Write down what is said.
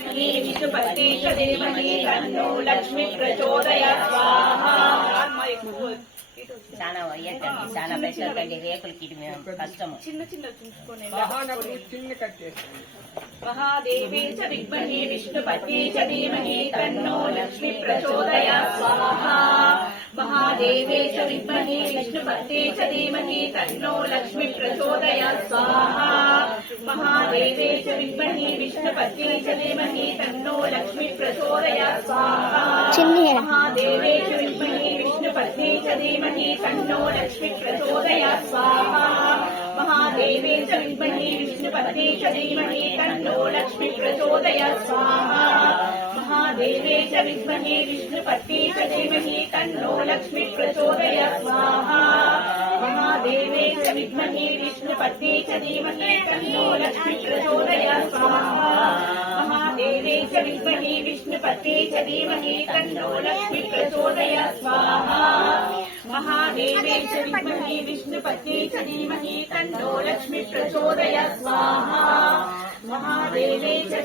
विष्णुपत्नी च धीमहि तन्नो लक्ष्मी प्रचोदयात् स्वाहा। చాలా వయ్యకండి, చాలా పెట్టకండి, రేకులకి కష్టము. చిన్న చిన్న महादेवे च विद्महे विष्णुपत्नी च धीमहि तन्नो लक्ष्मी प्रचोदयात् स्वाहा। महादेवे च विद्महे विष्णुपत्नी च धीमहि तन्नो लक्ष्मी प्रचोदयात् स्वाहा। महादेवे च विद्महे विष्णुपत्नी च धीमहि तन्नो लक्ष्मी प्रचोदयात् स्वाहा। महादेवे च विद्महे विष्णुपत्नी च धीमहि तन्नो लक्ष्मी प्रचोदयात् स्वाहा। महादेवे च विद्महे विष्णुपत्नी च धीमहि तन्नो लक्ष्मी प्रचोदयात् स्वाहा। महादेवे च विद्महे विष्णुपत्नी च धीमहि तन्नो लक्ष्मी प्रचोदयात् स्वाहा। महादेवे च विद्महे विष्णुपत्नी च धीमहि तन्नो लक्ष्मी प्रचोदयात् स्वाहा। महादेवे च विद्महे विष्णुपत्नी च धीमहि तन्नो लक्ष्मी प्रचोदयात् स्वाहा। महादेवे च विद्महे विष्णुपत्नी च धीमहि तन्नो लक्ष्मी प्रचोदयात् स्वाहा। महादेवे च